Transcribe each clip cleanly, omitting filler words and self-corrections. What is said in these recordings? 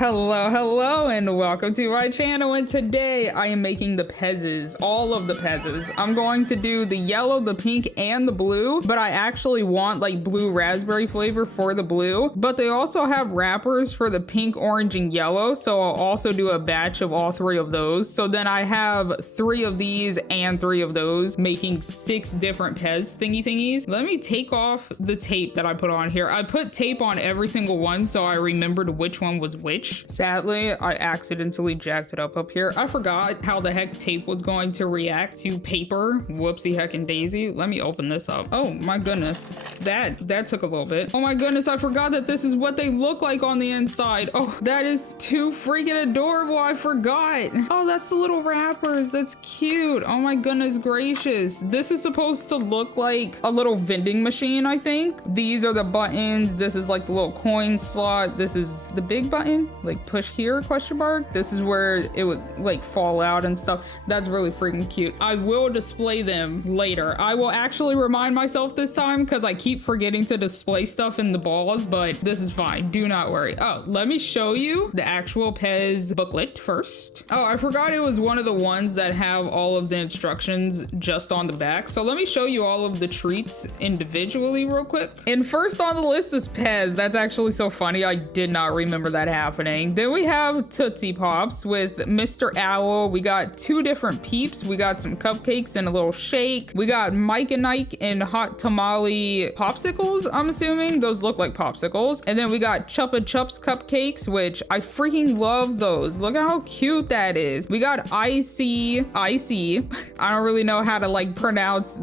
Hello, and welcome to my channel. And today I am making the PEZs, all of the PEZs. I'm going to do the yellow, the pink, and the blue, but I actually want like blue raspberry flavor for the blue. But they also have wrappers for the pink, orange, and yellow, so I'll also do a batch of all three of those. So then I have 3 of these and 3 of those, making 6 different PEZ thingies. Let me take off the tape that I put on here. I put tape on every single one so I remembered which one was which. Sadly, I accidentally jacked it up here. I forgot how the heck tape was going to react to paper. Whoopsie heckin' daisy. Let me open this up. Oh my goodness. That took a little bit. Oh my goodness, I forgot that this is what they look like on the inside. Oh, that is too freaking adorable. I forgot. Oh, that's the little wrappers. That's cute. Oh my goodness gracious. This is supposed to look like a little vending machine, I think. These are the buttons. This is like the little coin slot. This is the big button. Like push here, question mark. This is where it would like fall out and stuff. That's really freaking cute. I will display them later. I will actually remind myself this time because I keep forgetting to display stuff in the balls, but this is fine. Do not worry. Oh, let me show you the actual PEZ booklet first. Oh, I forgot it was one of the ones that have all of the instructions just on the back. So let me show you all of the treats individually real quick. And first on the list is PEZ. That's actually so funny. I did not remember that happening. Then we have Tootsie Pops with Mr. Owl. We got 2 different peeps. We got some cupcakes and a little shake. We got Mike and Ike and hot tamale popsicles, I'm assuming. Those look like popsicles. And then we got Chupa Chups cupcakes, which I freaking love those. Look at how cute that is. We got Icy. I don't really know how to like pronounce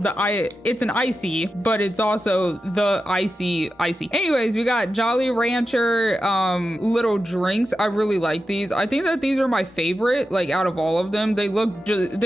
it's an icy, but it's also the icy. Anyways, we got Jolly Rancher little drinks. I really like these. I think that these are my favorite, like out of all of them. They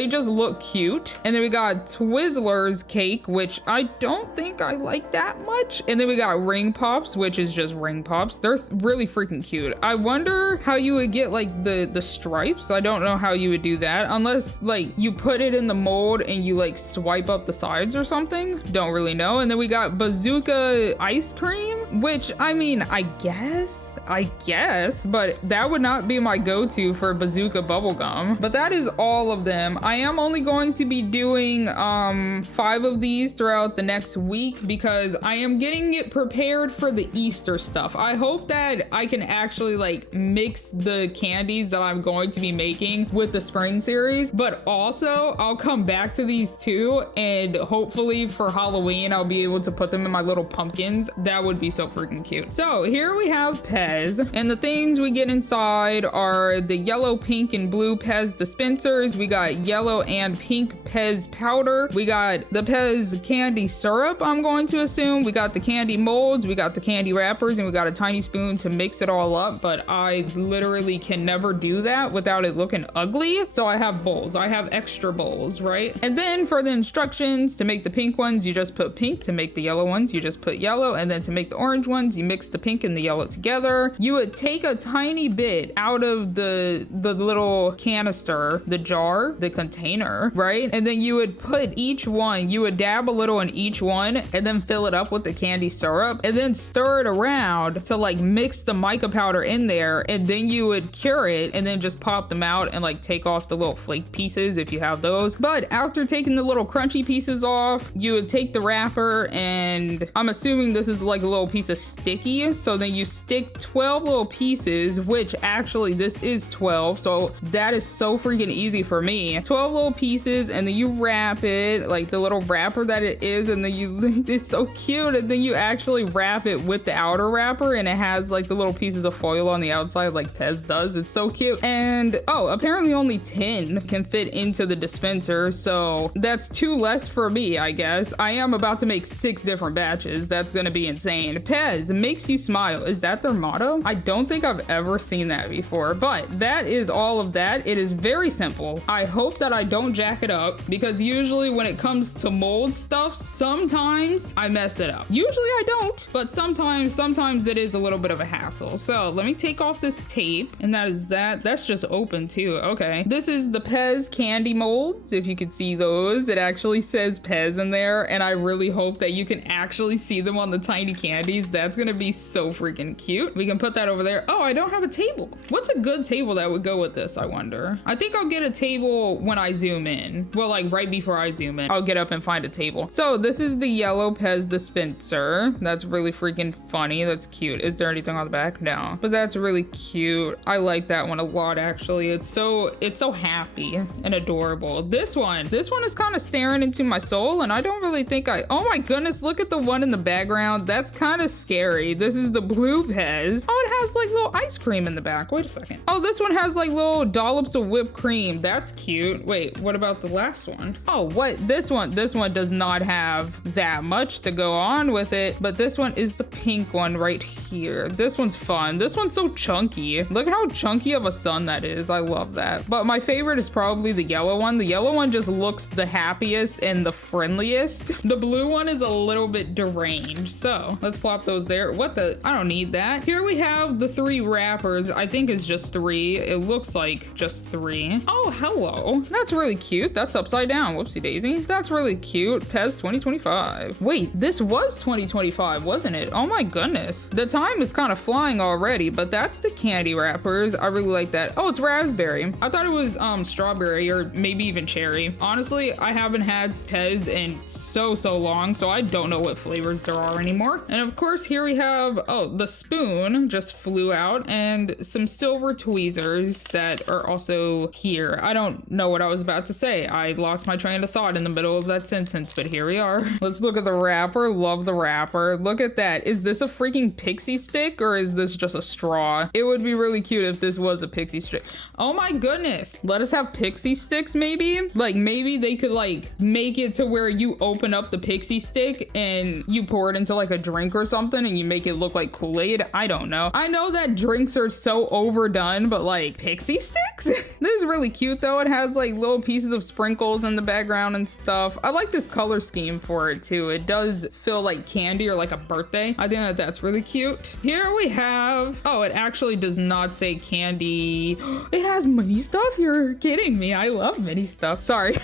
just look cute. And then we got Twizzlers cake, which I don't think I like that much. And then we got Ring Pops, which is just Ring Pops. They're really freaking cute. I wonder how you would get like the stripes. I don't know how you would do that unless like you put it in the mold and you like swipe up the sides or something. Don't really know. And then we got Bazooka ice cream, which I mean, I guess, but that would not be my go-to for Bazooka bubblegum. But that is all of them. I am only going to be doing 5 of these throughout the next week because I am getting it prepared for the Easter stuff. I hope that I can actually like mix the candies that I'm going to be making with the spring series, but also I'll come back to these too, and hopefully for Halloween I'll be able to put them in my little pumpkins. That would be so freaking cute. So here we have PEZ, and the things we get inside are the yellow, pink, and blue PEZ dispensers. We got yellow and pink PEZ powder. We got the PEZ candy syrup, I'm going to assume. We got the candy molds, we got the candy wrappers, and we got a tiny spoon to mix it all up, but I literally can never do that without it looking ugly. So I have bowls. I have extra bowls, right? And then for the instructions, to make the pink ones, you just put pink. To make the yellow ones, you just put yellow. And then to make the orange ones, you mix the pink and the yellow together. You would take a tiny bit out of the little canister, the jar, the container, right? And then you would put each one, you would dab a little in each one and then fill it up with the candy syrup and then stir it around to like mix the mica powder in there, and then you would cure it and then just pop them out and like take off the little flake pieces if you have those. But after taking the little crunchy pieces off, you would take the wrapper, and I'm assuming this is like a little piece of sticky, so then you stick 12 little pieces, which actually this is 12, so that is so freaking easy for me. 12 little pieces, and then you wrap it like the little wrapper that it is, and then it's so cute, and then you actually wrap it with the outer wrapper, and it has like the little pieces of foil on the outside like PEZ does. It's so cute. And oh, apparently only 10 can fit into the dispenser, so that's 2 less for me, I guess. I am about to make 6 different batches. That's gonna be insane. PEZ makes you smile. Is that their motto? I don't think I've ever seen that before, but that is all of that. It is very simple. I hope that I don't jack it up, because usually when it comes to mold stuff, sometimes I mess it up. Usually I don't, but sometimes it is a little bit of a hassle. So let me take off this tape, and that's just open too. Okay, this is the PEZ candy molds. If you could see those, it actually says PEZ in there, and I really hope that you can actually see them on the tiny candy candies. That's gonna be so freaking cute. We can put that over there. Oh, I don't have a table. What's a good table that would go with this, I wonder? I think I'll get a table when I zoom in. Well, like right before I zoom in, I'll get up and find a table. So this is the yellow Pez dispenser. That's really freaking funny. That's cute. Is there anything on the back? No, but that's really cute. I like that one a lot, actually. It's so happy and adorable. This one is kind of staring into my soul, and I don't really think oh my goodness, look at the one in the background. That's kind of scary. This is the blue Pez. Oh, it has like little ice cream in the back. Wait a second. Oh, this one has like little dollops of whipped cream. That's cute. Wait, what about the last one? Oh, what? This one does not have that much to go on with it, but this one is the pink one right here. This one's fun. This one's so chunky. Look at how chunky of a sun that is. I love that. But my favorite is probably the yellow one. The yellow one just looks the happiest and the friendliest. The blue one is a little bit deranged. So let's plop those there. What the? I don't need that. Here we have the 3 wrappers. I think it's just 3. It looks like just 3. Oh, hello. That's really cute. That's upside down. Whoopsie daisy. That's really cute. PEZ 2025. Wait, this was 2025, wasn't it? Oh my goodness. The time is kind of flying already, but that's the candy wrappers. I really like that. Oh, it's raspberry. I thought it was strawberry or maybe even cherry. Honestly, I haven't had PEZ in so long, so I don't know what flavors there are anymore. And of course, here we have, oh, the spoon just flew out, and some silver tweezers that are also here. I don't know what I was about to say. I lost my train of thought in the middle of that sentence, but here we are. Let's look at the wrapper. Love the wrapper. Look at that. Is this a freaking pixie stick or is this just a straw? It would be really cute if this was a pixie stick. Oh my goodness. Let us have pixie sticks maybe? Like maybe they could like make it to where you open up the pixie stick and you pour it into like a drink or something and you make it look like Kool-Aid. I don't know. I know that drinks are so overdone, but like pixie sticks? This is really cute though. It has like little pieces of sprinkles in the background and stuff. I like this color scheme for it too. It does feel like candy or like a birthday. I think that that's really cute. Here we have, oh, it actually does not say candy. It has mini stuff. You're kidding me. I love mini stuff. Sorry.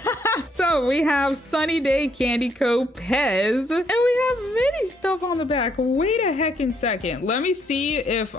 So we have Sunny Day Candy Co. PEZ, and we have mini stuff on the back. Wait a heckin' second. Let me see if,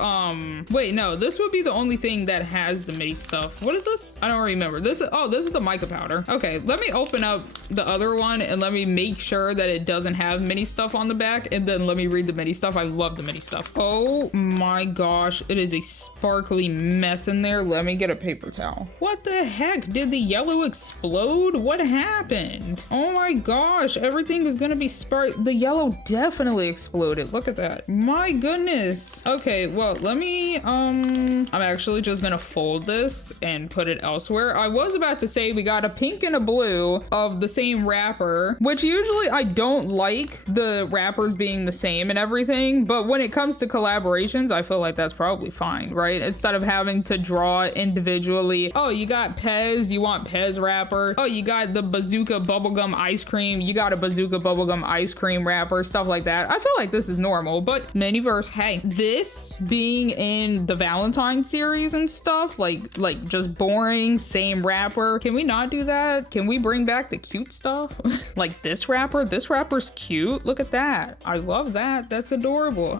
wait, no, this would be the only thing that has the mini stuff. What is this? I don't remember. This is the mica powder. Okay, let me open up the other one and let me make sure that it doesn't have mini stuff on the back, and then let me read the mini stuff. I love the mini stuff. Oh my gosh, it is a sparkly mess in there. Let me get a paper towel. What the heck? Did the yellow explode? What happened? Oh my gosh, everything is gonna be the yellow definitely exploded. Look at that. My goodness. Okay, well, let me, I'm actually just gonna fold this and put it elsewhere. I was about to say we got a pink and a blue of the same wrapper, which usually I don't like the wrappers being the same and everything, but when it comes to collaborations, I feel like that's probably fine, right? Instead of having to draw individually, oh, you got PEZ, you want PEZ wrapper. Oh, you got the bazooka bubblegum ice cream, you got a bazooka bubblegum ice cream wrapper, stuff like that. I feel like this is normal, but Miniverse, hey, this being in the Valentine series and stuff, like just boring, same wrapper. Can we not do that? Can we bring back the cute stuff? Like this wrapper? This wrapper's cute. Look at that. I love that. That's adorable.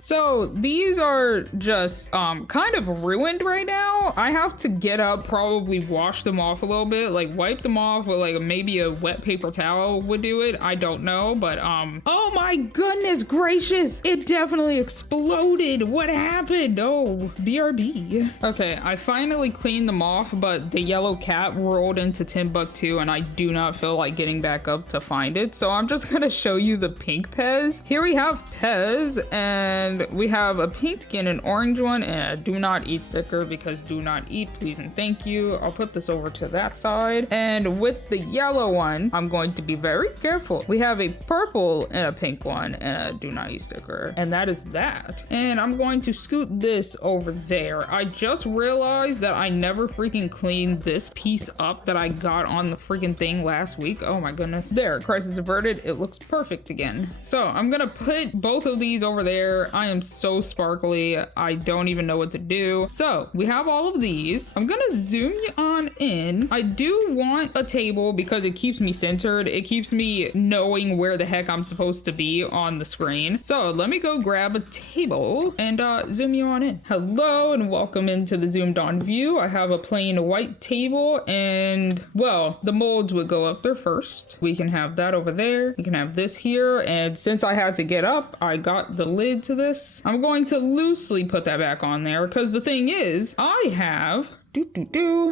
So these are just kind of ruined right now. I have to get up, probably wash them off a little bit, like wipe them off with like maybe a wet paper towel would do it. I don't know, but oh my goodness gracious, it definitely exploded. What happened? Oh, BRB. Okay, I finally cleaned them off, but the yellow cat rolled into Timbuktu and I do not feel like getting back up to find it. So I'm just gonna show you the pink PEZ. Here we have PEZ, and we have a pink and an orange one and a do not eat sticker because do not eat, please and thank you. I'll put this over to that side. And with the yellow one, I'm going to be very careful. We have a purple and a pink one and a do not eat sticker, and that is that. And I'm going to scoot this over there. I just realized that I never freaking cleaned this piece up that I got on the freaking thing last week. Oh my goodness. There, crisis averted. It looks perfect again. So I'm gonna put both of these over there. I am so sparkly. I don't even know what to do. So we have all all of these. I'm gonna zoom you on in. I do want a table because it keeps me centered. It keeps me knowing where the heck I'm supposed to be on the screen. So let me go grab a table and zoom you on in. Hello and welcome into the zoomed on view. I have a plain white table and, well, the molds would go up there first. We can have that over there. We can have this here. And since I had to get up, I got the lid to this. I'm going to loosely put that back on there because the thing is, I have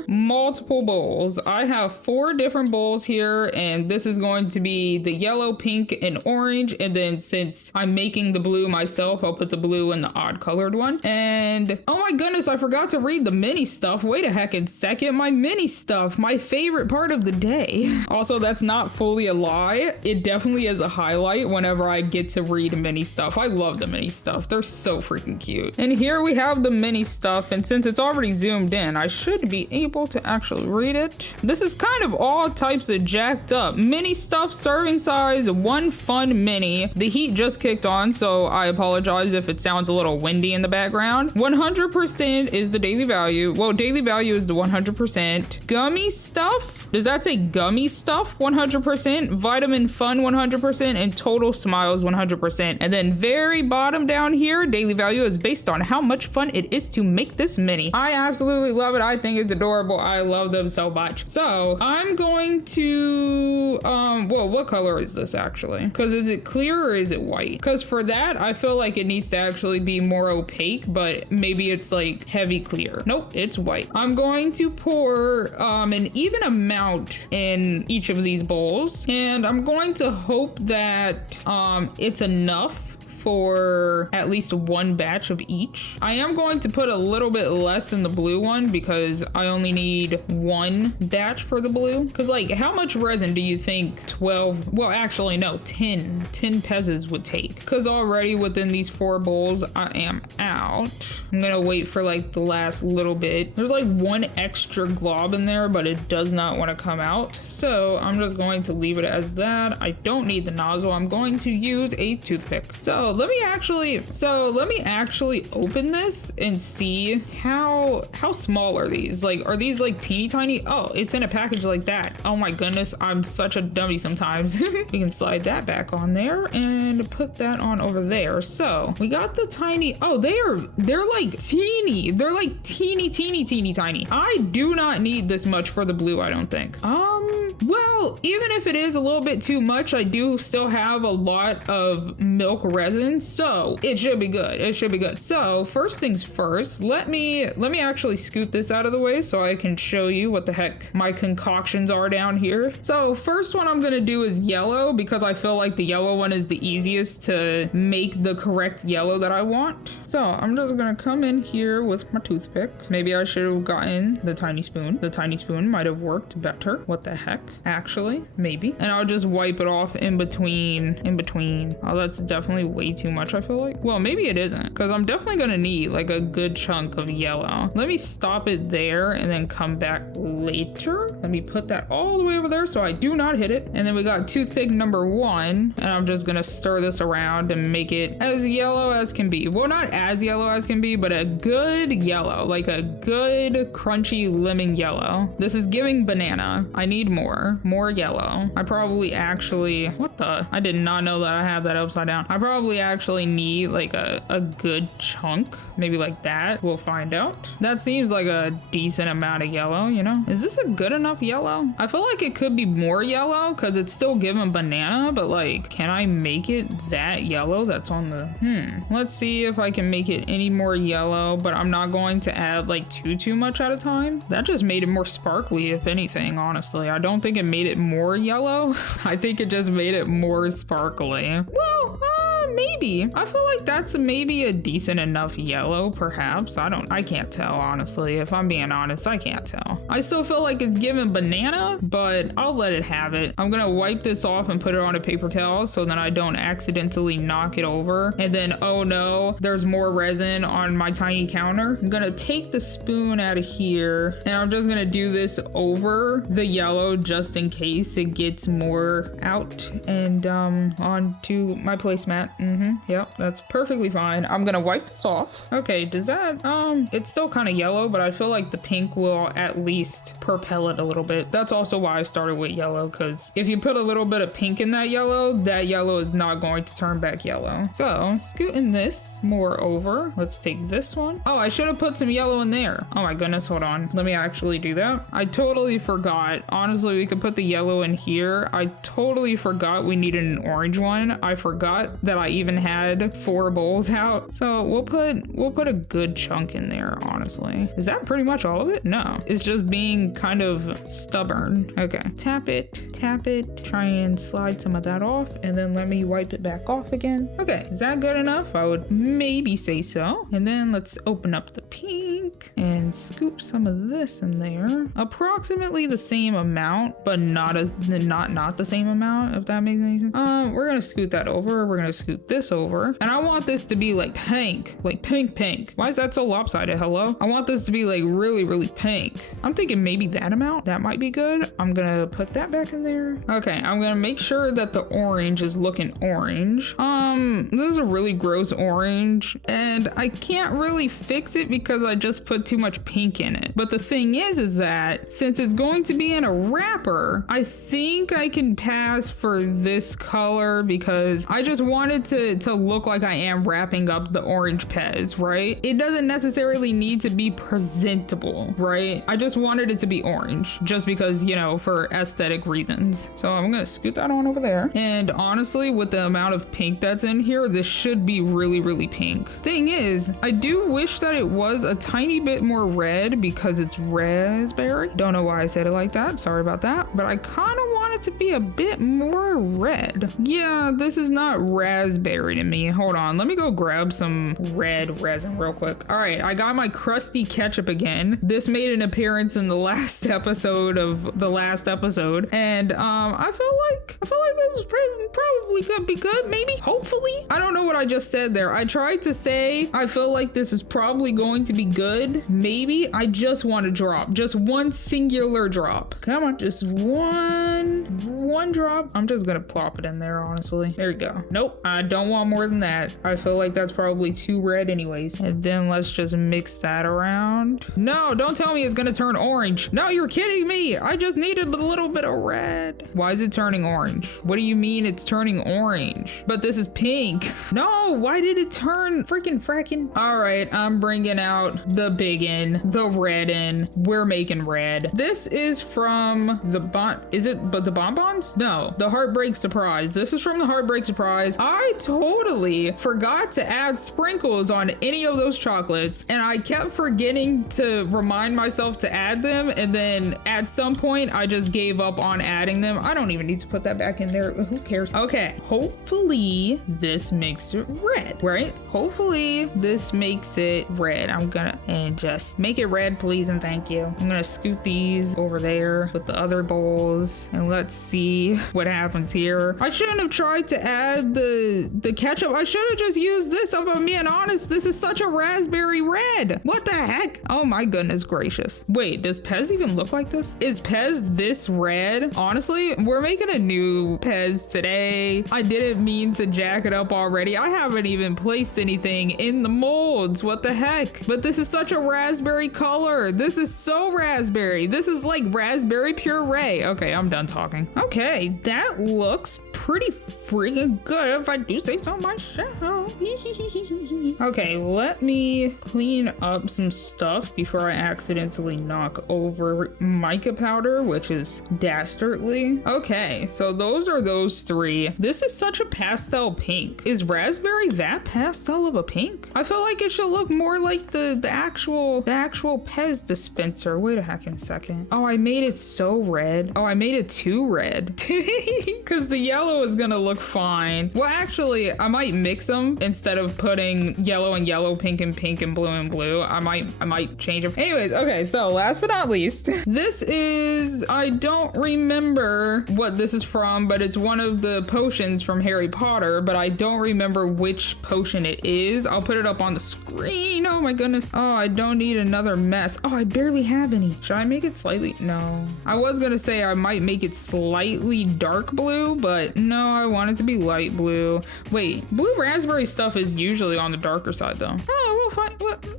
multiple bowls. I have 4 different bowls here, and this is going to be the yellow, pink, and orange. And then since I'm making the blue myself, I'll put the blue in the odd colored one. And oh my goodness, I forgot to read the mini stuff. Wait a heckin' second. My mini stuff, my favorite part of the day. Also, that's not fully a lie. It definitely is a highlight whenever I get to read mini stuff. I love the mini stuff. They're so freaking cute. And here we have the mini stuff, and since it's already zoomed in, I should be able to actually read it. This is kind of all types of jacked up. Mini stuff, serving size, 1 fun mini. The heat just kicked on, so I apologize if it sounds a little windy in the background. 100% is the daily value. Well, daily value is the 100%. Gummy stuff? Does that say gummy stuff? 100%. Vitamin fun 100%, and total smiles 100%. And then very bottom down here, daily value is based on how much fun it is to make this mini. I absolutely love it. I think it's adorable. I love them so much. So I'm going to, well, what color is this actually? Because is it clear or is it white? Because for that, I feel like it needs to actually be more opaque, but maybe it's like heavy clear. Nope, it's white. I'm going to pour an even amount in each of these bowls, and I'm going to hope that it's enough for at least 1 batch of each. I am going to put a little bit less in the blue one because I only need 1 batch for the blue. Because like, how much resin do you think 12, well actually no, 10 PEZs would take? Because already within these 4 bowls, I am out. I'm gonna wait for like the last little bit. There's like 1 extra glob in there, but it does not want to come out. So I'm just going to leave it as that. I don't need the nozzle. I'm going to use a toothpick. So let me actually open this and see how small are these? Like, are these like teeny tiny? Oh, it's in a package like that. Oh my goodness, I'm such a dummy sometimes. We can slide that back on there and put that on over there. So we got the tiny, oh, they're like teeny. They're like teeny tiny. I do not need this much for the blue, I don't think. Well, even if it is a little bit too much, I do still have a lot of milk resin, so it should be good. It should be good. So first things first, let me actually scoot this out of the way so I can show you what the heck my concoctions are down here. So first one I'm gonna do is yellow because I feel like the yellow one is the easiest to make the correct yellow that I want. So I'm just gonna come in here with my toothpick. Maybe I should have gotten the tiny spoon. The tiny spoon might have worked better. What the heck? Actually, maybe. And I'll just wipe it off in between. Oh, that's definitely way too much, I feel like. Well, maybe it isn't, because I'm definitely gonna need like a good chunk of yellow. Let me stop it there and then come back later. Let me put that all the way over there so I do not hit it. And then we got toothpick number 1, and I'm just gonna stir this around and make it as yellow as can be. Well, not as yellow as can be, but a good yellow, like a good crunchy lemon yellow. This is giving banana. I need more yellow. I probably actually, what the? I did not know that I had that upside down. I probably actually need like a good chunk, maybe like that. We'll find out. That seems like a decent amount of yellow, you know? Is this a good enough yellow? I feel like it could be more yellow because it's still giving banana, but like, can I make it that yellow that's on the, let's see if I can make it any more yellow, but I'm not going to add like too much at a time. That just made it more sparkly, if anything, honestly. I don't think it made it more yellow. I think it just made it more sparkly. Well, maybe. I feel like that's maybe a decent enough yellow, perhaps. I can't tell, honestly. If I'm being honest, I can't tell. I still feel like it's giving banana, but I'll let it have it. I'm gonna wipe this off and put it on a paper towel so then I don't accidentally knock it over. And then, oh no, there's more resin on my tiny counter. I'm gonna take the spoon out of here and I'm just gonna do this over the yellow just in case it gets more out and onto my placemat. Yep, that's perfectly fine. I'm gonna wipe this off. Okay, does that, it's still kind of yellow, but I feel like the pink will at least propel it a little bit. That's also why I started with yellow, because if you put a little bit of pink in that yellow is not going to turn back yellow. So, scooting this more over. Let's take this one. Oh, I should have put some yellow in there. Oh my goodness, hold on. Let me actually do that. I totally forgot. Honestly, we could put the yellow in here. I totally forgot we needed an orange one. I forgot that I even had 4 bowls out. So we'll put a good chunk in there, honestly. Is that pretty much all of it? No, it's just being kind of stubborn. Okay, tap it, try and slide some of that off, and then let me wipe it back off again. Okay, is that good enough? I would maybe say so. And then let's open up the pink and scoop some of this in there. Approximately the same amount, but not the same amount, if that makes any sense. We're gonna scoot that over. We're gonna scoot this over. And I want this to be like pink. Why is that so lopsided? Hello? I want this to be like really, really pink. I'm thinking maybe that amount. That might be good. I'm gonna put that back in there. Okay, I'm gonna make sure that the orange is looking orange. This is a really gross orange, and I can't really fix it because I just put too much pink in it. But the thing is that since it's going to be in a wrapper, I think I can pass for this color because I just wanted to look like I am wrapping up the orange PEZ, right? It doesn't necessarily need to be presentable, right? I just wanted it to be orange just because, you know, for aesthetic reasons. So I'm gonna scoot that on over there. And honestly, with the amount of pink that's in here, this should be really, really pink. Thing is, I do wish that it was a tiny bit more red because it's raspberry. Don't know why I said it like that. Sorry about that. But I kind of want it to be a bit more red. Yeah, this is not raspberry to me. Hold on. Let me go grab some red resin real quick. All right, I got my crusty ketchup again. This made an appearance in the last episode of the last episode. And I feel like this is probably gonna be good, maybe, hopefully. I don't know what I just said there. I tried to say I feel like this is probably going to be good. Maybe. I just want to drop. Just one singular drop. Come on, just one drop. I'm just gonna plop it in there, honestly. There you go. Nope, I don't want more than that. I feel like that's probably too red anyways. And then let's just mix that around. No, don't tell me it's gonna turn orange. No, you're kidding me. I just needed a little bit of red. Why is it turning orange? What do you mean it's turning orange? But this is pink. No, why did it turn fracking? All right, I'm bringing out the biggin, the redin. We're making red. This is from the the bonbons? No, the Heartbreak Surprise. This is from the Heartbreak Surprise. I totally forgot to add sprinkles on any of those chocolates, and I kept forgetting to remind myself to add them, and then at some point I just gave up on adding them. I don't even need to put that back in there. Who cares? Okay, hopefully this makes it red, right? Hopefully this makes it red. I'm gonna just make it red, please and thank you. I'm gonna scoot these over there with the other bowls, and let's see what happens here. I shouldn't have tried to add the ketchup. I should have just used this, if I'm being honest. This is such a raspberry red. What the heck? Oh my goodness gracious. Wait, does PEZ even look like this? Is PEZ this red? Honestly, we're making a new PEZ today. I didn't mean to jack it up already. I haven't even placed anything in the molds. What the heck? But this is such a raspberry color. This is so raspberry. This is like raspberry puree. Okay, I'm done talking. Okay, that looks pretty freaking good if I do say so myself. Okay, let me clean up some stuff before I accidentally knock over mica powder, which is dastardly. Okay, so those are those three. This is such a pastel pink. Is raspberry that pastel of a pink? I feel like it should look more like the actual PEZ dispenser. Wait a heckin' second. Oh, I made it so red. Oh, I made it too red. Because the yellow is gonna look fine. Well, actually, I might mix them instead of putting yellow and yellow, pink and pink, and blue. I might change them. Anyways, okay, so last but not least, this is, I don't remember what this is from, but it's one of the potions from Harry Potter, but I don't remember which potion it is. I'll put it up on the screen. Oh my goodness. Oh, I don't need another mess. Oh, I barely have any. Should I make it slightly? No. I was gonna say I might make it slightly dark blue, but No, I want it to be light blue. Wait, blue raspberry stuff is usually on the darker side though. Oh,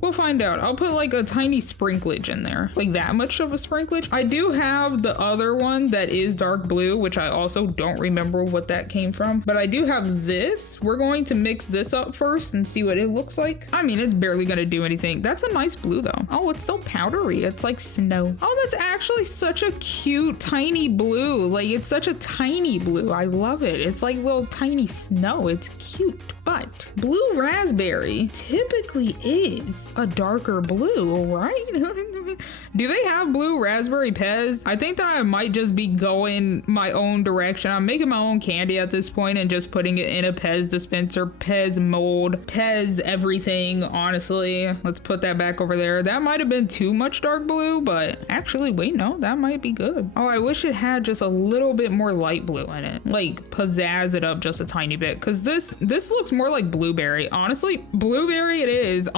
we'll find out. I'll put like a tiny sprinklage in there. Like that much of a sprinklage. I do have the other one that is dark blue, which I also don't remember what that came from. But I do have this. We're going to mix this up first and see what it looks like. I mean, it's barely gonna do anything. That's a nice blue though. Oh, it's so powdery. It's like snow. Oh, that's actually such a cute tiny blue. Like it's such a tiny blue. I love it. It's like little tiny snow. It's cute. But blue raspberry typically is a darker blue, right? Do they have blue raspberry PEZ? I think that I might just be going my own direction. I'm making my own candy at this point and just putting it in a PEZ dispenser, PEZ mold, PEZ everything, honestly. Let's put that back over there. That might have been too much dark blue, but actually, wait, no, that might be good. Oh, I wish it had just a little bit more light blue in it. Like pizzazz it up just a tiny bit, because this looks more like blueberry. Honestly, blueberry it is.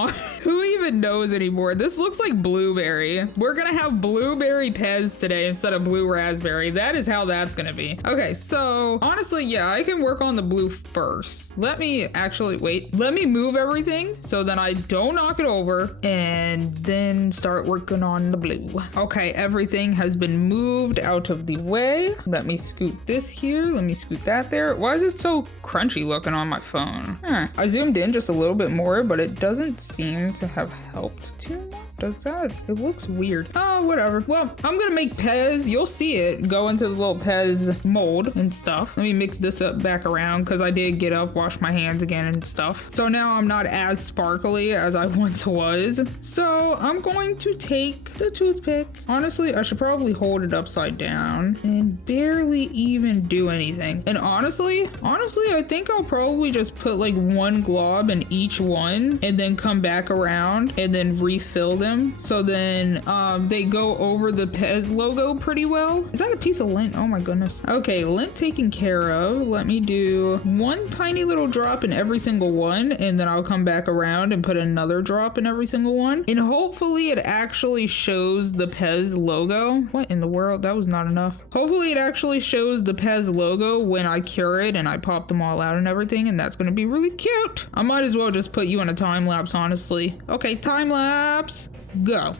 Who even knows anymore? This looks like blueberry. We're gonna have blueberry PEZ today instead of blue raspberry. That is how that's gonna be. Okay, so honestly, yeah, I can work on the blue first. Let me actually, wait, let me move everything so that I don't knock it over and then start working on the blue. Okay, everything has been moved out of the way. Let me scoot this here. Let me scoot that there. Why is it so crunchy looking on my phone? I zoomed in just a little bit more, but it doesn't seem to have helped too much. Does that? It looks weird. Oh, whatever. Well, I'm gonna make PEZ. You'll see it go into the little PEZ mold and stuff. Let me mix this up back around because I did get up, wash my hands again and stuff. So now I'm not as sparkly as I once was. So I'm going to take the toothpick. Honestly, I should probably hold it upside down and barely even do anything. And honestly, I think I'll probably just put like one glob in each one and then come back around and then refill them. So then they go over the PEZ logo pretty well. Is that a piece of lint? Oh my goodness. Okay, lint taken care of. Let me do one tiny little drop in every single one, and then I'll come back around and put another drop in every single one. And hopefully it actually shows the PEZ logo. What in the world? That was not enough. Hopefully it actually shows the PEZ logo when I cure it and I pop them all out and everything, and that's gonna be really cute. I might as well just put you in a time lapse, honestly. Okay, time lapse. Go.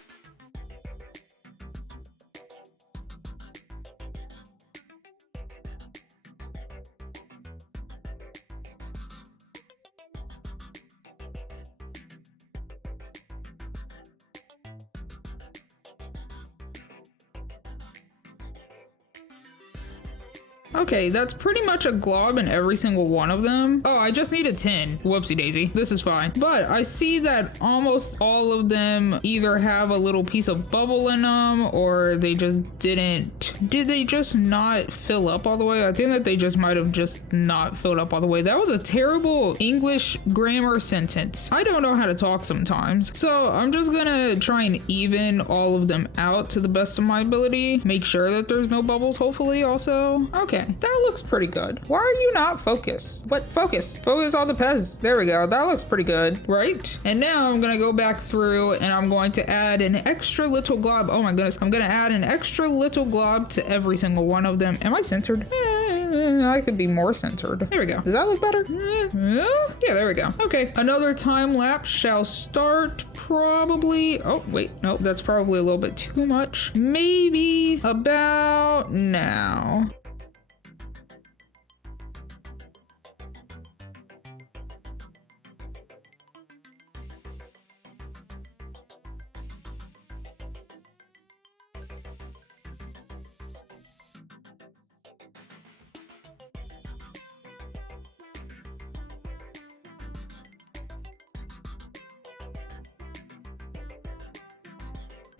Okay, that's pretty much a glob in every single one of them. Oh, I just needed 10. Whoopsie daisy. This is fine. But I see that almost all of them either have a little piece of bubble in them or they just didn't. Did they just not fill up all the way? I think that they just might have just not filled up all the way. That was a terrible English grammar sentence. I don't know how to talk sometimes. So I'm just gonna try and even all of them out to the best of my ability. Make sure that there's no bubbles, hopefully, also. Okay. That looks pretty good. Why are you not focused? What? Focus. Focus on the PEZ. There we go. That looks pretty good, right? And now I'm gonna go back through and I'm going to add an extra little glob. Oh my goodness. I'm gonna add an extra little glob to every single one of them. Am I centered? I could be more centered. There we go. Does that look better? Yeah, there we go. Okay. Another time lapse shall start probably. Oh, wait. Nope. That's probably a little bit too much. Maybe about now.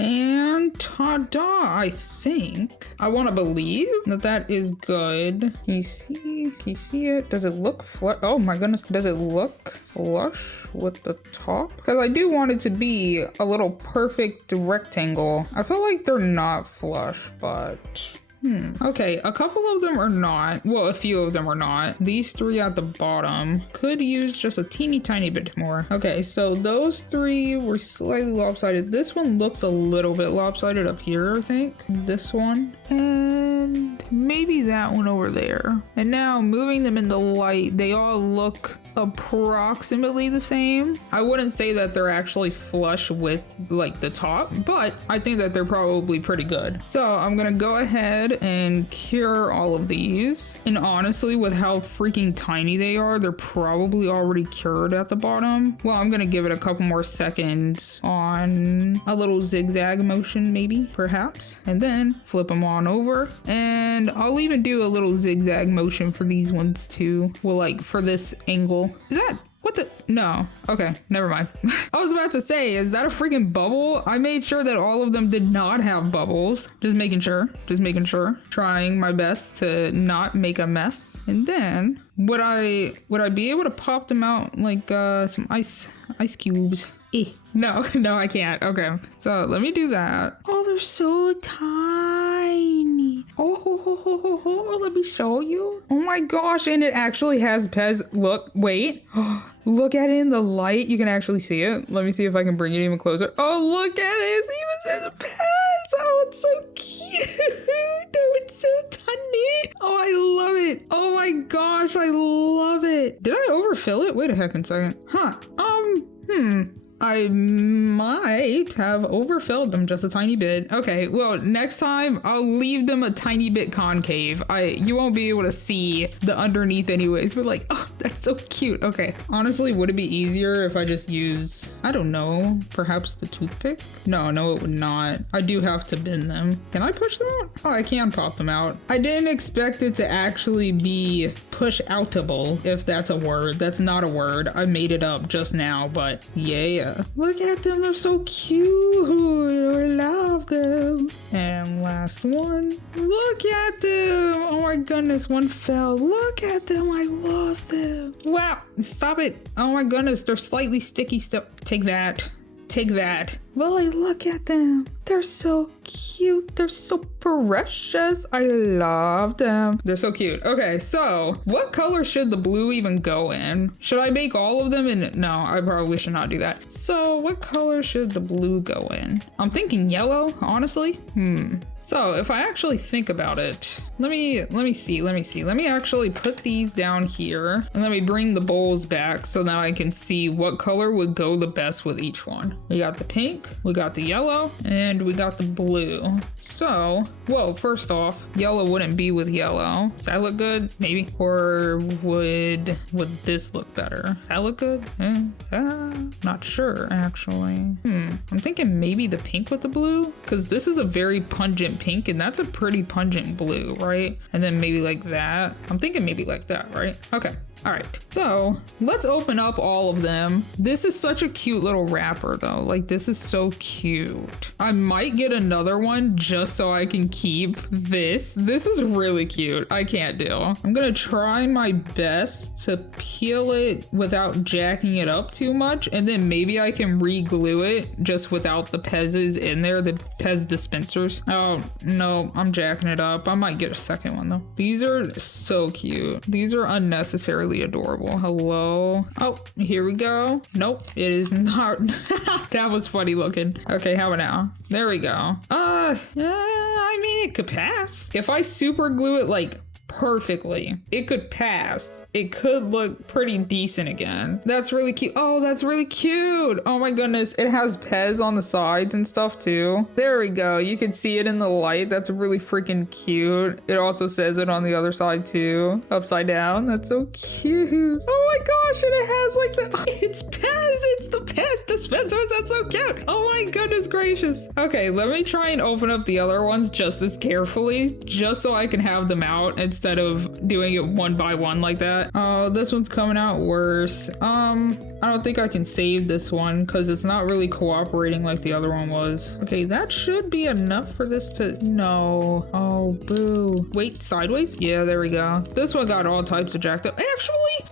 And ta-da, I think. I want to believe that that is good. Can you see it? Does it look flush? Oh my goodness. Does it look flush with the top? Because I do want it to be a little perfect rectangle. I feel like they're not flush, but Okay, a couple of them are not. Well, a few of them are not. These 3 at the bottom could use just a teeny tiny bit more. Okay, so those 3 were slightly lopsided. This one looks a little bit lopsided up here, I think. This one. And maybe that one over there. And now moving them in the light, they all look approximately the same. I wouldn't say that they're actually flush with like the top, but I think that they're probably pretty good. So I'm gonna go ahead and cure all of these. And honestly, with how freaking tiny they are, they're probably already cured at the bottom. Well, I'm gonna give it a couple more seconds on a little zigzag motion, maybe, perhaps, and then flip them on over. And I'll even do a little zigzag motion for these ones too. Well, like for this angle. Is that what the? No. Okay, never mind. I was about to say, is that a freaking bubble? I made sure that all of them did not have bubbles. Just making sure. Trying my best to not make a mess. And then would I be able to pop them out like some ice cubes? No, I can't. Okay, so let me do that. Oh, they're so tiny. Oh, let me show you. Oh my gosh, and it actually has PEZ. Look, wait. Look at it in the light. You can actually see it. Let me see if I can bring it even closer. Oh, look at it. It even says PEZ. Oh, it's so cute. Oh, it's so tiny. Oh, I love it. Oh my gosh, I love it. Did I overfill it? Wait a heckin' second. Huh. I might have overfilled them just a tiny bit. Okay, well, next time I'll leave them a tiny bit concave. You won't be able to see the underneath anyways, but like, oh, that's so cute. Okay, honestly, would it be easier if I just use, I don't know, perhaps the toothpick? No, it would not. I do have to bend them. Can I push them out? Oh, I can pop them out. I didn't expect it to actually be push-outable, if that's a word. That's not a word. I made it up just now, but yeah. Look at them, they're so cute. I love them. And last one. Look at them. Oh my goodness, one fell. Look at them, I love them. Wow, stop it. Oh my goodness, they're slightly sticky still. Take that. Lily, look at them. They're so cute. They're so precious. I love them. They're so cute. Okay, so what color should the blue even go in? Should I bake all of them in? No, I probably should not do that. So what color should the blue go in? I'm thinking yellow, honestly. So if I actually think about it, let me see. Let me actually put these down here and let me bring the bowls back so now I can see what color would go the best with each one. We got the pink, we got the yellow, and we got the blue. So, well, first off, yellow wouldn't be with yellow. Does that look good? Maybe. Or would this look better? That look good? Not sure, actually. I'm thinking maybe the pink with the blue, because this is a very pungent pink and that's a pretty pungent blue, right? And then maybe like that. I'm thinking maybe like that, right? Okay. All right, so let's open up all of them. This is such a cute little wrapper though. Like this is so cute. I might get another one just so I can keep this. This is really cute. I can't do. I'm gonna try my best to peel it without jacking it up too much. And then maybe I can re-glue it just without the PEZs in there, the PEZ dispensers. Oh no, I'm jacking it up. I might get a second one though. These are so cute. These are unnecessarily adorable. Hello. Oh, here we go. Nope, it is not. That was funny looking. Okay, how about now? There we go. I mean, it could pass. If I super glue it like perfectly, it could pass. It could look pretty decent again. That's really cute. Oh, that's really cute. Oh my goodness. It has PEZ on the sides and stuff too. There we go. You can see it in the light. That's really freaking cute. It also says it on the other side too. Upside down. That's so cute. Oh my gosh. And it has like the, it's PEZ. It's the PEZ dispensers. That's so cute. Oh my goodness gracious. Okay, let me try and open up the other ones just as carefully, just so I can have them out instead of doing it one by one like that. Oh, this one's coming out worse. I don't think I can save this one because it's not really cooperating like the other one was. Okay, that should be enough for this to, no. Oh, boo. Wait, sideways? Yeah, there we go. This one got all types of jacked up.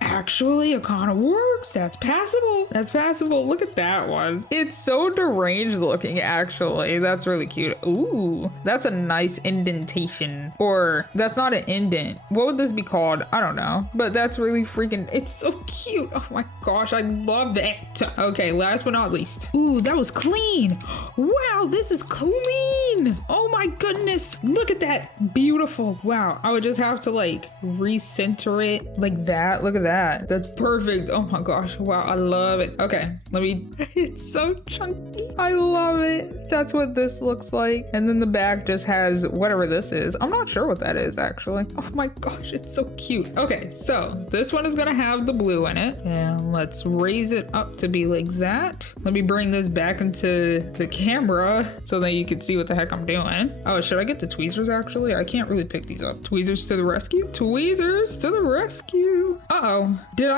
actually, it kind of works. That's passable. That's passable. Look at that one. It's so deranged looking, actually. That's really cute. Ooh, that's a nice indentation. Or that's not an indent. What would this be called? I don't know. But that's really freaking, it's so cute. Oh my gosh, I love it. Okay, last but not least. Ooh, that was clean. Wow, this is clean. Oh my goodness. Look at that. Beautiful. Wow, I would just have to like recenter it like that. Look at that. That's perfect. Oh my gosh. Wow, I love it. Okay, let me, it's so chunky. I love it. That's what this looks like. And then the back just has whatever this is. I'm not sure what that is actually. Oh my gosh, it's so cute. Okay, so this one is gonna have the blue in it. And let's raise it up to be like that. Let me bring this back into the camera so that you can see what the heck I'm doing. Oh, should I get the tweezers actually? I can't really pick these up. Tweezers to the rescue. Tweezers to the rescue. Uh-oh. Did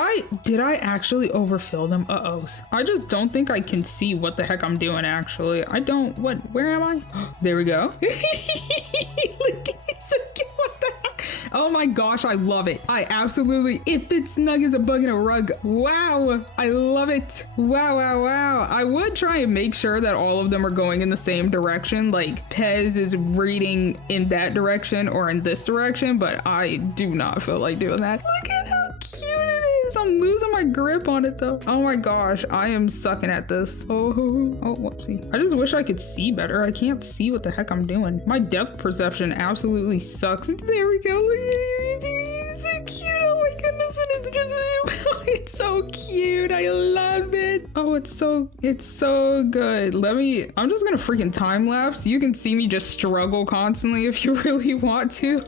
I actually overfill them? Uh-oh. I just don't think I can see what the heck I'm doing actually. I don't, where am I? There we go. Look, it's so cute. What the heck? Oh my gosh, I love it. I absolutely, it fits snug as a bug in a rug. Wow, I love it. Wow, wow, wow. I would try and make sure that all of them are going in the same direction, like PEZ is reading in that direction or in this direction, but I do not feel like doing that. Look at how cute it is. I'm losing my grip on it though. Oh my gosh, I am sucking at this. Oh, whoopsie. I just wish I could see better. I can't see what the heck I'm doing. My depth perception absolutely sucks. There we go. Look at it. It's so cute. Oh my goodness. And it's just, it's so cute. I love it. Oh, it's so good. I'm just gonna freaking time lapse. You can see me just struggle constantly if you really want to.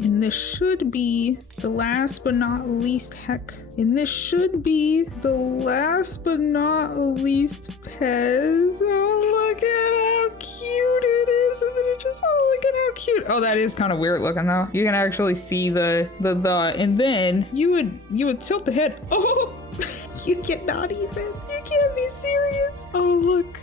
And this should be the last but not least, heck. And this should be the last but not least PEZ. Oh, look at how cute it is. And then it just, oh, look at how cute. Oh, that is kind of weird looking though. You can actually see the, and then you would tilt the head. Oh, you cannot even, you can't be serious. Oh, look.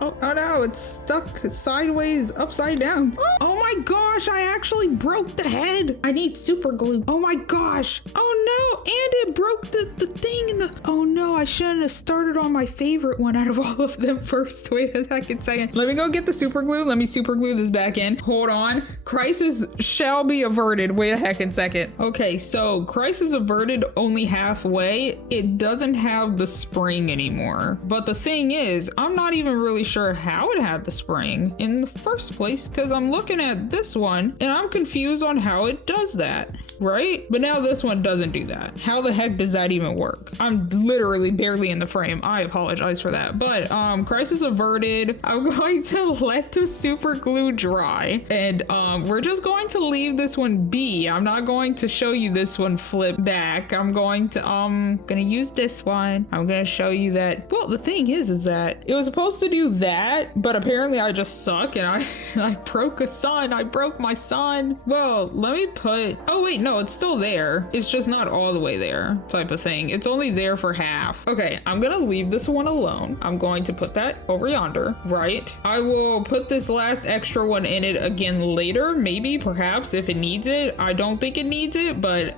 Oh no, it's stuck sideways, upside down. Oh my gosh, I actually broke the head. I need super glue. Oh my gosh. Oh no, and it broke the thing in the, oh no, I shouldn't have started on my favorite one out of all of them first. Wait a second. Let me go get the super glue. Let me super glue this back in. Hold on. Crisis shall be averted. Wait a second. Okay, so crisis averted only halfway. It doesn't have the spring anymore. But the thing is, I'm not even really sure how it had the spring in the first place because I'm looking at this one and I'm confused on how it does that, right? But now this one doesn't do that. How the heck does that even work? I'm literally barely in the frame. I apologize for that. But crisis averted. I'm going to let the super glue dry and we're just going to leave this one be. I'm not going to show you this one flip back. I'm going to gonna use this one. I'm gonna show you that. Well, the thing is that it was supposed to do that, but apparently I just suck and I broke a sun. I broke my sun. Well, let me put, oh wait, no, it's still there. It's just not all the way there type of thing. It's only there for half. Okay, I'm gonna leave this one alone. I'm going to put that over yonder, right? I will put this last extra one in it again later, maybe, perhaps, if it needs it. I don't think it needs it, but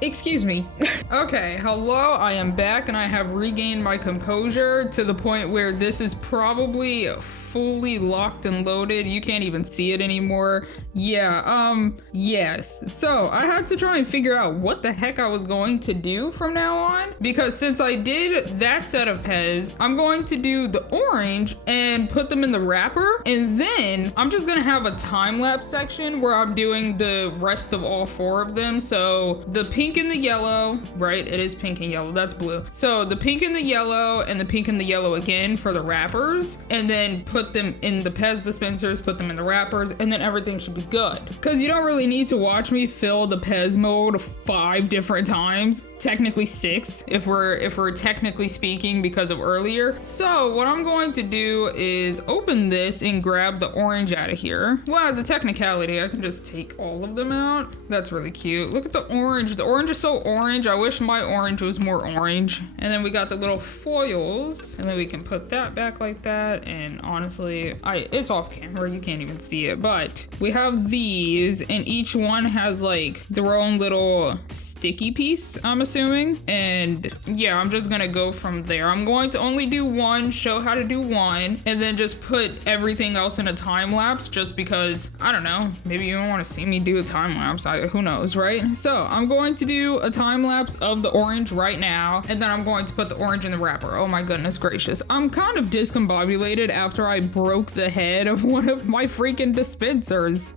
excuse me. Okay, hello, I am back and I have regained my composure to the point where this is probably fully locked and loaded. You can't even see it anymore. Yeah, yes. So I had to try and figure out what the heck I was going to do from now on, because since I did that set of PEZ, I'm going to do the orange and put them in the wrapper, and then I'm just gonna have a time lapse section where I'm doing the rest of all four of them. So the pink and the yellow, right? It is pink and yellow, that's blue. So the pink and the yellow and the pink and the yellow again for the wrappers, and then put put them in the PEZ dispensers, put them in the wrappers, and then everything should be good. Because you don't really need to watch me fill the PEZ mode 5 different times. Technically 6 if we're technically speaking because of earlier. So what I'm going to do is open this and grab the orange out of here. Well, as a technicality, I can just take all of them out. That's really cute. Look at the orange. The orange is so orange. I wish my orange was more orange. And then we got the little foils, and then we can put that back like that. And honestly, it's off camera, you can't even see it, but we have these, and each one has like their own little sticky piece, I'm assuming. And yeah, I'm just gonna go from there. I'm going to only do one, show how to do one, and then just put everything else in a time lapse, just because, I don't know, maybe you don't want to see me do a time lapse. Who knows, right? So I'm going to do a time lapse of the orange right now, and then I'm going to put the orange in the wrapper. Oh my goodness gracious. I'm kind of discombobulated after I broke the head of one of my freaking dispensers.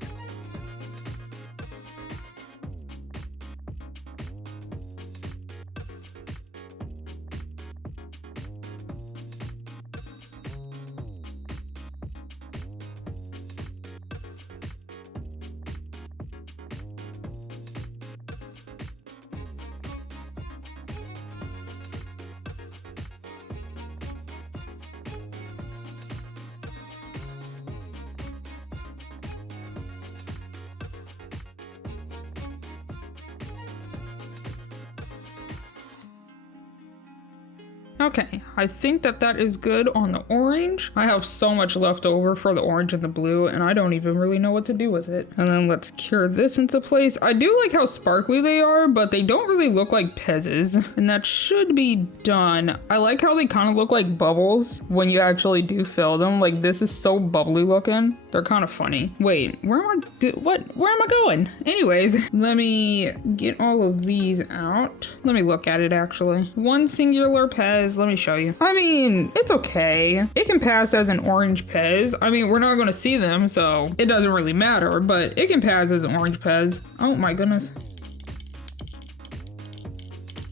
Okay, I think that is good on the orange. I have so much left over for the orange and the blue, and I don't even really know what to do with it. And then let's cure this into place. I do like how sparkly they are, but they don't really look like PEZs, and that should be done. I like how they kind of look like bubbles when you actually do fill them. Like, this is so bubbly looking. They're kind of funny. Wait, where am I going? Anyways, let me get all of these out. Let me look at it actually. One singular PEZ. Let me show you. I mean, it's okay. It can pass as an orange PEZ. I mean, we're not going to see them, so it doesn't really matter, but it can pass as an orange PEZ. Oh my goodness.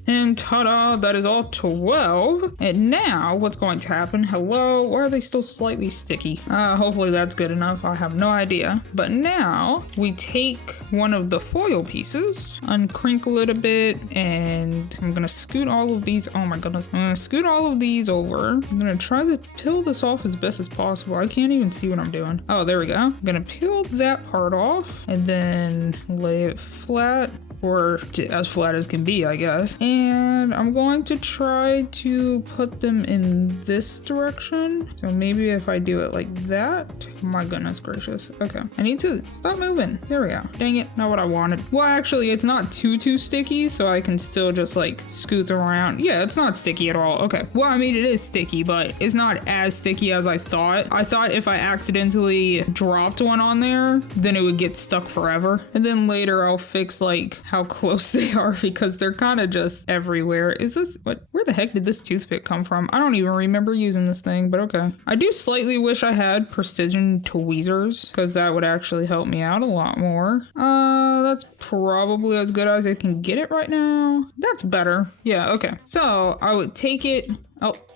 And ta-da, that is all 12. And now what's going to happen? Hello, why are they still slightly sticky? Hopefully that's good enough. I have no idea. But now we take one of the foil pieces, uncrinkle it a bit, and I'm gonna scoot all of these. Oh my goodness. I'm gonna scoot all of these over. I'm gonna try to peel this off as best as possible. I can't even see what I'm doing. Oh, there we go. I'm gonna peel that part off and then lay it flat, or as flat as can be, I guess. And I'm going to try to put them in this direction. So maybe if I do it like that. My goodness gracious. Okay, I need to stop moving. There we go. Dang it, not what I wanted. Well, actually, it's not too sticky, so I can still just like scoot around. Yeah, it's not sticky at all. Okay, well, I mean, it is sticky, but it's not as sticky as I thought. I thought if I accidentally dropped one on there, then it would get stuck forever. And then later I'll fix like how close they are, because they're kind of just everywhere. Is this what? Where the heck did this toothpick come from? I don't even remember using this thing, but okay. I do slightly wish I had precision tweezers, because that would actually help me out a lot more. That's probably as good as I can get it right now. That's better. Yeah, okay. So I would take it.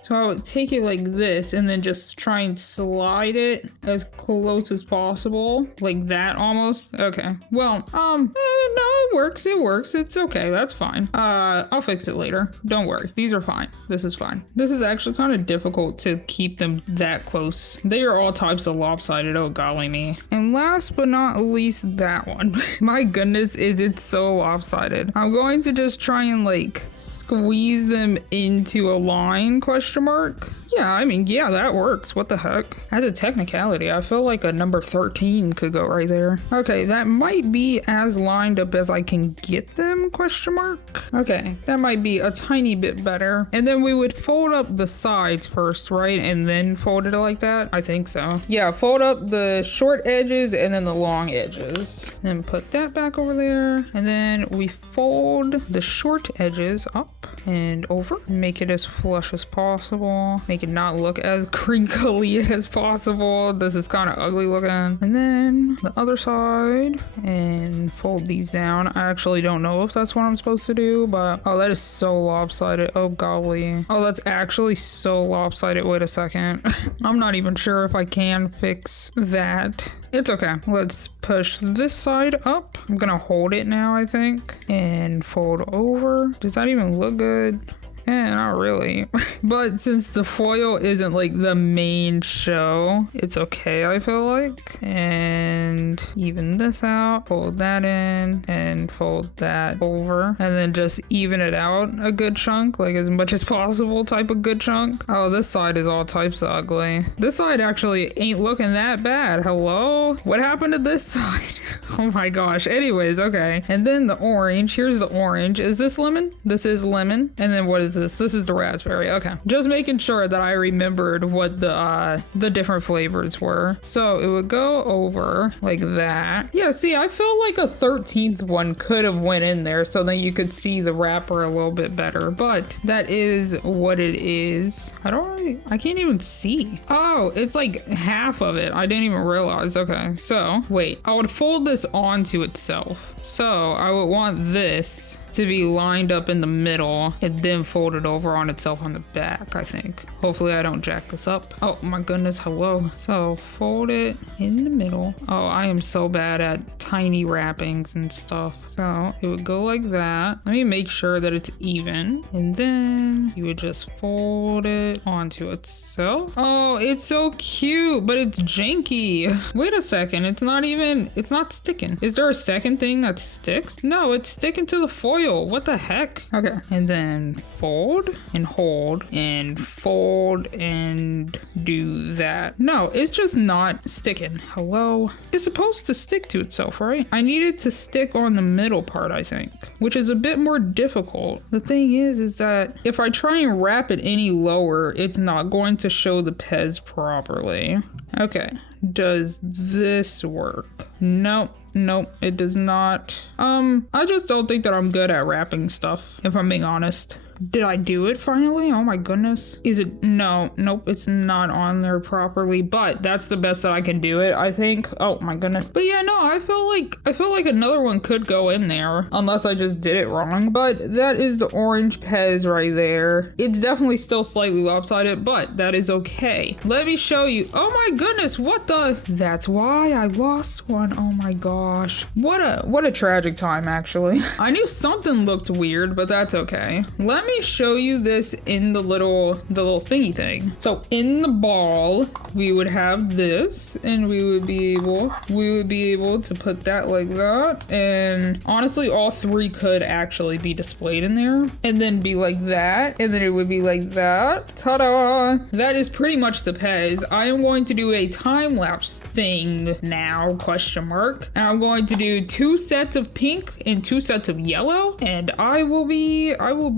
So I would take it like this and then just try and slide it as close as possible, like that almost. Okay. Well, no, it works. It works. It's okay. That's fine. I'll fix it later. Don't worry. These are fine. This is fine. This is actually kind of difficult to keep them that close. They are all types of lopsided. Oh, golly me. And last but not least, that one. My goodness, is it so lopsided. I'm going to just try and like squeeze them into a line, question mark. Yeah, I mean, yeah, that works. What the heck? As a technicality, I feel like a number 13 could go right there. Okay, that might be as lined up as I can get them, question mark. Okay, that might be a tiny bit better. And then we would fold up the sides first, right? And then fold it like that? I think so. Yeah, fold up the short edges and then the long edges. Then put that back over there. And then we fold the short edges up and over. Make it as flush as possible. Make it not look as crinkly as possible. This is kind of ugly looking. And then the other side, and fold these down. I actually don't know if that's what I'm supposed to do, but oh, that is so lopsided. Oh golly. Oh, that's actually so lopsided. Wait a second. I'm not even sure if I can fix that. It's okay. Let's push this side up. I'm gonna hold it now, I think, and fold over. Does that even look good? Not really. But since the foil isn't like the main show, it's okay, I feel like. And even this out, fold that in, and fold that over. And then just even it out a good chunk, like as much as possible type of good chunk. Oh, this side is all types of ugly. This side actually ain't looking that bad. Hello? What happened to this side? Oh my gosh. Anyways, okay. And then the orange. Here's the orange. Is this lemon? This is lemon. And then what is this? This is the raspberry. Okay. Just making sure that I remembered what the different flavors were. So it would go over like that. Yeah, see, I feel like a 13th one could have went in there so that you could see the wrapper a little bit better, but that is what it is. I can't even see. Oh, it's like half of it. I didn't even realize. Okay, so wait, I would fold this onto itself. So I would want this to be lined up in the middle and then fold it over on itself on the back, I think. Hopefully I don't jack this up. Oh my goodness, hello. So fold it in the middle. Oh, I am so bad at tiny wrappings and stuff. So it would go like that. Let me make sure that it's even. And then you would just fold it onto itself. Oh, it's so cute, but it's janky. Wait a second, it's not sticking. Is there a second thing that sticks? No, it's sticking to the foil. What the heck? Okay, and then fold and hold and fold and do that. No, it's just not sticking. Hello? It's supposed to stick to itself, right? I need it to stick on the middle part, I think, which is a bit more difficult. The thing is that if I try and wrap it any lower, it's not going to show the PEZ properly. Okay, does this work? Nope, it does not. I just don't think that I'm good at wrapping stuff, if I'm being honest. Did I do it finally? Oh my goodness. Is it? Nope, it's not on there properly, but that's the best that I can do it, I think. Oh my goodness. But yeah, no, I feel like another one could go in there unless I just did it wrong. But that is the orange PEZ right there. It's definitely still slightly lopsided, but that is okay. Let me show you. Oh my goodness, what the? That's why I lost one. Oh my gosh. What a tragic time, actually. I knew something looked weird, but that's okay. Let me show you this in the little thingy thing. So in the ball, we would have this, and we would be able to put that like that. And honestly, all three could actually be displayed in there, and then be like that, and then it would be like that. Ta-da! That is pretty much the PEZ. I am going to do a time lapse thing now, question mark. And I'm going to do 2 sets of pink and 2 sets of yellow, and I will be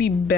back.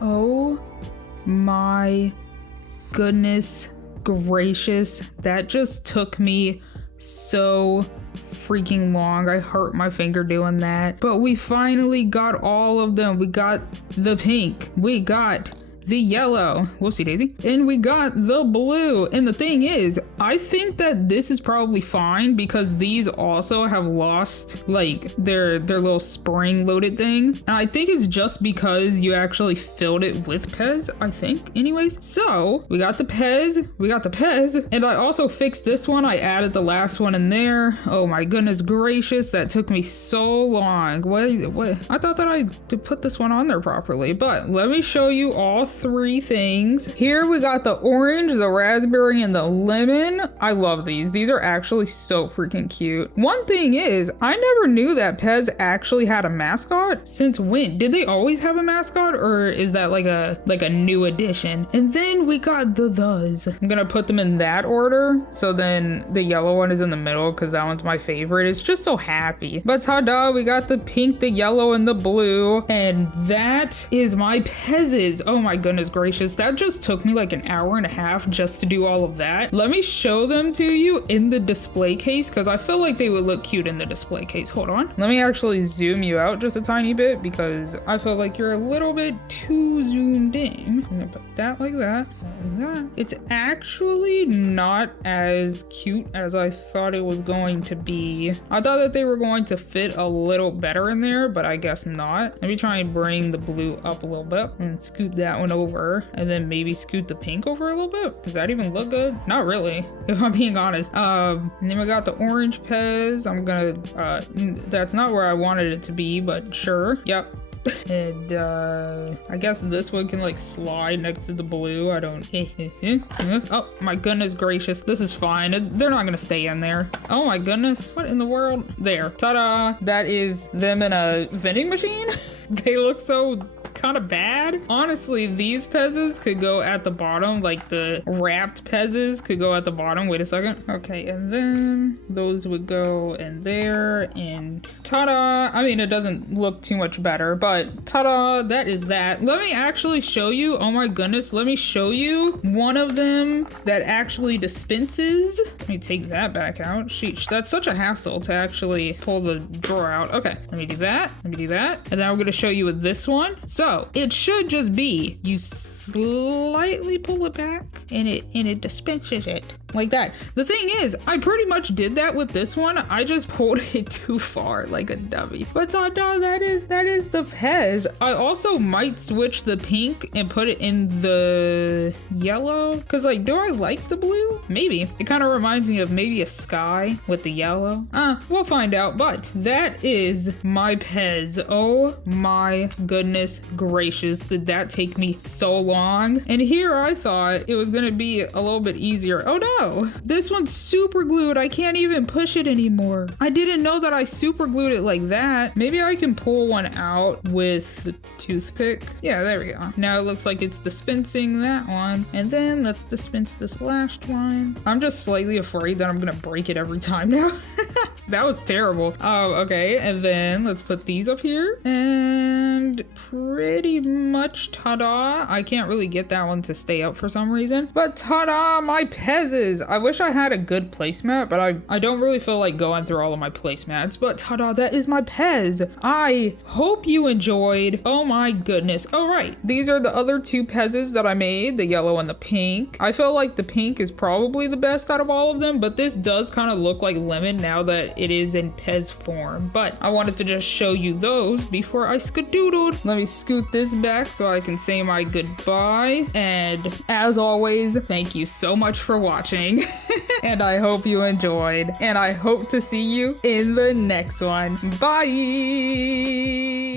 Oh my goodness gracious. That just took me so freaking long. I hurt my finger doing that. But we finally got all of them. We got the pink. We got the yellow, whoopsie daisy, and we got the blue. And the thing is, I think that this is probably fine because these also have lost like their little spring loaded thing. And I think it's just because you actually filled it with PEZ, I think. Anyways, so we got the PEZ, and I also fixed this one. I added the last one in there. Oh my goodness gracious, that took me so long. What? I thought that I did put this one on there properly, but let me show you all three things. Here we got the orange, the raspberry, and the lemon. I love these. These are actually so freaking cute. One thing is, I never knew that PEZ actually had a mascot. Since when? Did they always have a mascot, or is that like a new addition? And then we got those. I'm gonna put them in that order. So then the yellow one is in the middle because that one's my favorite. It's just so happy. But ta-da, we got the pink, the yellow, and the blue. And that is my PEZs. Oh my goodness gracious, that just took me like an hour and a half just to do all of that. Let me show them to you in the display case because I feel like they would look cute in the display case. Hold on, let me actually zoom you out just a tiny bit because I feel like you're a little bit too zoomed in. I'm gonna put that like that, like that. It's actually not as cute as I thought it was going to be. I thought that they were going to fit a little better in there, but I guess not. Let me try and bring the blue up a little bit and scoot that one over, and then maybe scoot the pink over a little bit. Does that even look good? Not really, if I'm being honest. And then we got the orange PEZ. I'm gonna that's not where I wanted it to be, but sure. Yep. And I guess this one can like slide next to the blue. I don't oh my goodness gracious, this is fine. They're not gonna stay in there. Oh my goodness, what in the world? There, ta-da. That is them in a vending machine. They look so kind of bad. Honestly, these PEZs could go at the bottom, like the wrapped PEZs could go at the bottom. Wait a second. Okay, and then those would go in there, and ta-da. I mean, it doesn't look too much better, but ta-da, that is that. Let me actually show you. Oh my goodness, let me show you one of them that actually dispenses. Let me take that back out. Sheesh, that's such a hassle to actually pull the drawer out. Okay, let me do that. Let me do that. And then I'm gonna show you with this one. So it should just be, you slightly pull it back and it dispenses it like that. The thing is, I pretty much did that with this one. I just pulled it too far like a dummy. But that is the PEZ. I also might switch the pink and put it in the yellow. Cause like, do I like the blue? Maybe. It kind of reminds me of maybe a sky with the yellow. We'll find out. But that is my PEZ. Oh my goodness gracious, did that take me so long? And here I thought it was gonna be a little bit easier. Oh no, this one's super glued. I can't even push it anymore. I didn't know that I super glued it like that. Maybe I can pull one out with the toothpick. Yeah, there we go. Now it looks like it's dispensing that one. And then let's dispense this last one. I'm just slightly afraid that I'm gonna break it every time now. That was terrible. Okay, and then let's put these up here. And pretty much ta-da. I can't really get that one to stay up for some reason, but ta-da, my PEZs. I wish I had a good placemat, but I don't really feel like going through all of my placemats, but ta-da, that is my PEZ. I hope you enjoyed. Oh my goodness. All right, these are the other two PEZs that I made, the yellow and the pink. I feel like the pink is probably the best out of all of them, but this does kind of look like lemon now that it is in PEZ form, but I wanted to just show you those before I skadoodled. Let me scoot this back so I can say my goodbye. And as always, thank you so much for watching. And I hope you enjoyed. And I hope to see you in the next one. Bye!